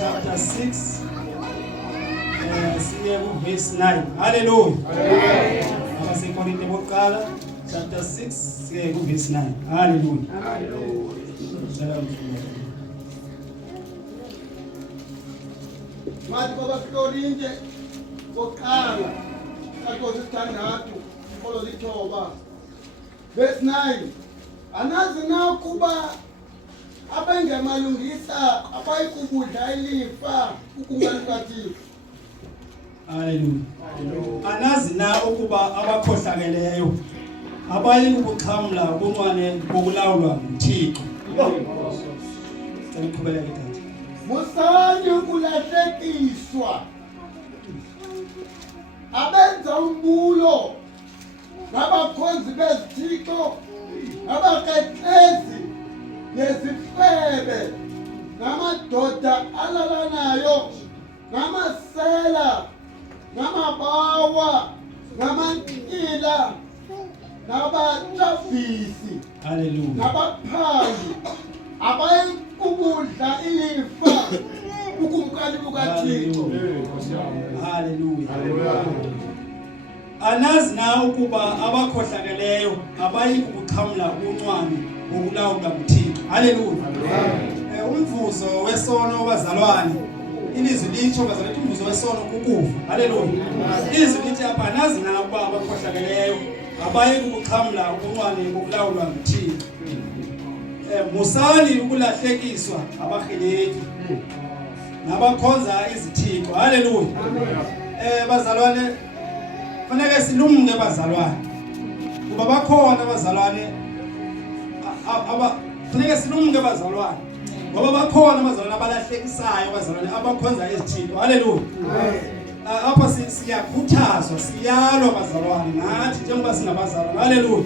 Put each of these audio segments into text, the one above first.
Chapter 6, verse 9. Hallelujah. Chapter 6, verse 9. Hallelujah. Mati baba Fikorinje kokala kakoze sithandathu ikolo lithoba verse 9 anazi na kuba abangemalungisa abayikubudla ilifa ukungalukathixo. Hallelujah. Anazi na ukuba abakhohlakeleyo abayikubuxhamla ubunqwane bokulawulwa nguThixo. Seliqhubeleke tata. Musanye ukulahlekiswa abenza umbulo ngabakhonzi bezithixo abaqeqezi nezifebe namadoda alalanayo namasela namabawa namankila nabatrafisi. Hallelujah. Nabaphangi abayikubudla ilifa ukumkani bukaThixo. Hallelujah. Anazi na ukuba abakhohlakeleyo abayikubuxhamla ubunqwane bokulawulwa nguThixo. Hallelujah. Umvuzo wesono bazalwane. Ilizwi litsho bazalwane umvuzo wesono kukufa. Hallelujah. Ilizwi lithi apha anazi na ukuba abakhohlakeleyo abayikubuxhamla ubunqwane bokulawulwa nguThixo. Musani ukulahlekiswa abaheleki nabakhonza izithixo. Hallelujah. Bazalwane fanele silumke bazalwane kuba bakhona bazalwane fanele silumke bazalwane ngoba bakhona bazalwane abalahlekisayo bazalwane abakhonza izithixo. Hallelujah. Apha siyakhuthazwa siyalwa bazalwane nathi njengoba singabazalwane. Hallelujah.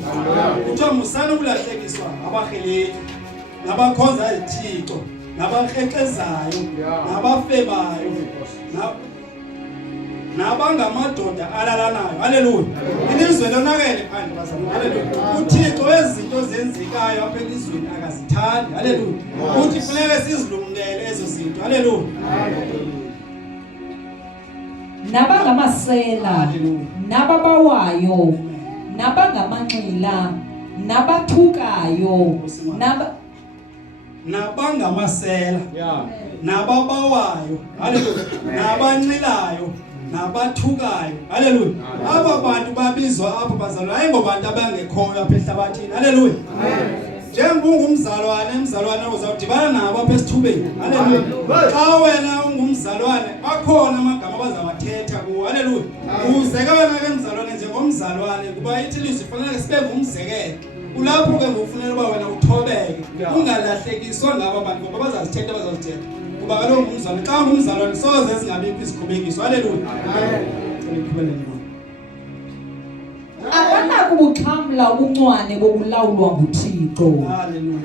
Kuthiwa musana ukulahlekiswa abaheleki nabakhonza izithixo nabakhekezayo nabafebayo nabangamadoda alalanayo. Hallelujah. Ilizwe lonakele phandle bazalwane. Hallelujah. uThixo ezinto zenzekayo apha elizweni akazithandi. Hallelujah. Uthi funeke sizilumkele ezo zinto. Hallelujah. Nabangamasela nababawayo nabangamanxila nabathukayo nabangamasela nababawayo. Hallelujah. Nabanxilayo nabathukayo. Haleluya. Aba bantu babizwa apha bazalwane hayi ngobantu abangekhoyo apha ehlabathini. Haleluya. Njengoba ungumzalwane, umzalwane uzawudibana nabo apha esithubeni. Haleluya. Xa wena ungumzalwane bakhona amagama abazawathetha kuwo. Haleluya. Uzeke wena ke mzalwane njengomzalwane kuba ithi lizwi kufanele sibe ngumzekelo. Kulapho ke ngokufunela uba wena uthobeke ungalahlekiswa ngaba bantu ngoba bazazithetha kuba kaloku umzalwane xa ungumzalwane soze zingabikho izikhubekiso. Haleluya. Abanakubuxhamla ubuncwane bokulawulwa nguThixo. Haleluya.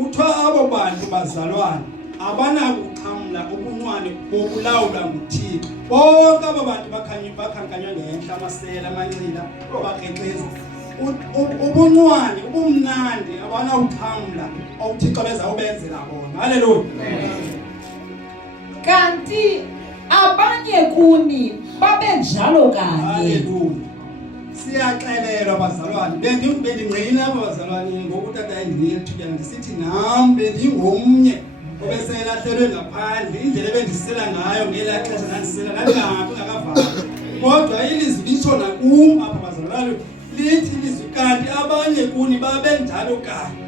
Uthiwa abo bantu bazalwane abanakuxhamla ubuncwane bokulawulwa nguThixo. Bonke abo bantu bakhankanywa ngehla amasela amanxila abakrekreza. Ubuncwane ubumnandi abanawuxhamla uThixo bezawubenzela bona. Haleluya. Kanti abanye kuni babenjalo kanye. Haleluya. Siyaxelelwa bazalwane. Bendingqina apha bazalwane ngokutata endinike thutyana ndisithi nam bendingomnye obeselahlelwe ngaphandle indlela ebendisela ngayo ngelaa xesha ndandisela ndandingahambi ngakavala. Kodwa ilizwi litshona kum apha bazalwane lithi ilizwi kanti abanye kuni babenjalo kanye.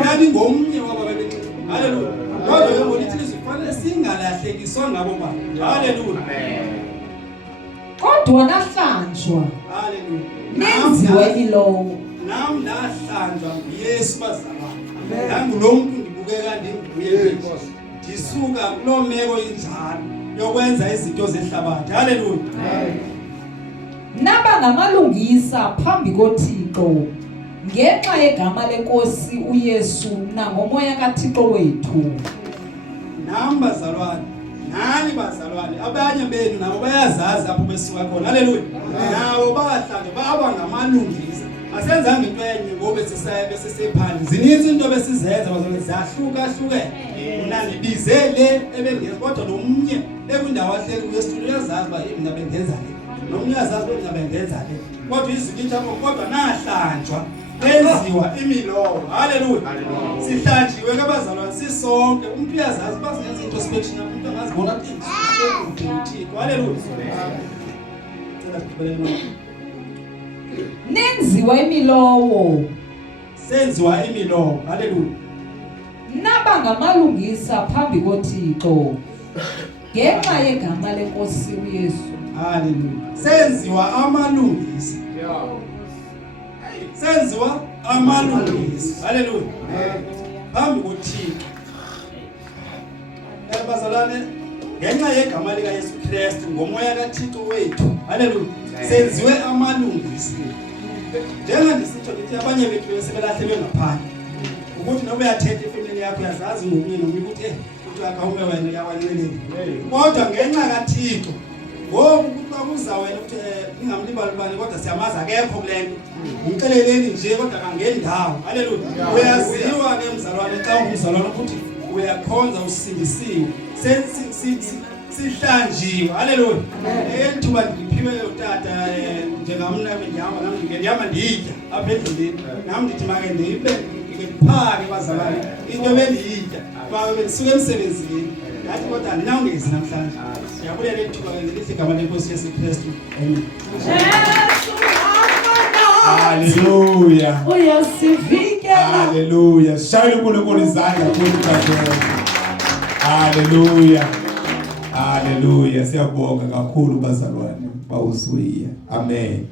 Ndandingomnye wabo bebenxile. Haleluya. Kodwa ke ngolithi ilizwi kufanele singalahlekiswa ngabo bantu. Haleluya. Kodwa nahlanjwa. Haleluya. Nenziwe ilowo. Nam ndahlanjwa nguYesu bazalwane. Nangulo muntu ndibukeka ndinguye ndisuka kuloo meko injalo yokwenza izinto zehlabathi. Haleluya. Naba ngamalungisa phambi koThixo ngenxa yegama lenkosi uYesu nangomoya kaThixo wethu. Nam bazalwane, nani bazalwane, abanye benu nabo bayazazi apho besuka khona. Haleluya. Nabo bahlanjwa baba ngamalungisa. Asenzanga into enye ngoba besisephandle. Zininzi into besizenza bazalwane zahluka-hlukene. Mina ndibize le ebengenza kodwa nomnye ekwindawo ahleli kuyo esitulo uyazazi uba mina bengenza le. Nomnye uyazazi uba mina bengenza le. Kodwa izwi lithi apho kodwa nahlanjwa benziwa imilowo. Haleluya. Sihlanjiwe ke bazalwane sisonke. Umuntu uyazazi uba singenza into special umuntu angazibona uThixo. Haleluya. Nenziwa imilowo. Senziwa imilowo. Haleluya. Naba ngamalungisa phambi koThixo ngenxa yegama lenkosi uYesu. Haleluya. Senziwa amalungisa. Senziwa amalungisa. Haleluya. Phambi koThixo. Bazalwane ngenxa yegama lika Yesu Kristu ngomoya kaThixo wethu. Haleluya. Senziwe amalungisa. Njengoba ndisitsho ngithi abanye bethu besebelahlelwe ngaphandle. Ukuthi noba uyathetha efamily yakho uyazazi ngomnye nomnye ukuthi uthi akawume wena uyawanyelela. Kodwa ngenxa kaThixo ngoku kuba kuza wena ukuthi ningamlibalibali kodwa siyamaza akekho kule nto. Ngixeleleni nje kodwa kangendawo. Haleluya. Uyaziwa ke mzalwane xa ungumzalwane ukuthi uyakhonza usindisiwe. Sihlanjiwe. Haleluya. Elithuba ndiphiwe utata njengamna bendihamba nami ngiyahamba ndiyitya apha endleleni. Nami ndithi make ndibe ngiphake bazalwane into bendiyitya basuke emsebenzini. Ngathi kodwa andinawungezi namhlanje. Ndiyabulela ithuba ngelihle igama lenkosi Yesu Kristu. Amen. Haleluya. Uyasivikela. Haleluya. Shayela uNkulunkulu izandla kuNkulunkulu. Haleluya. Haleluya. Siyabonga kakhulu bazalwane bawuzwiya. Amen.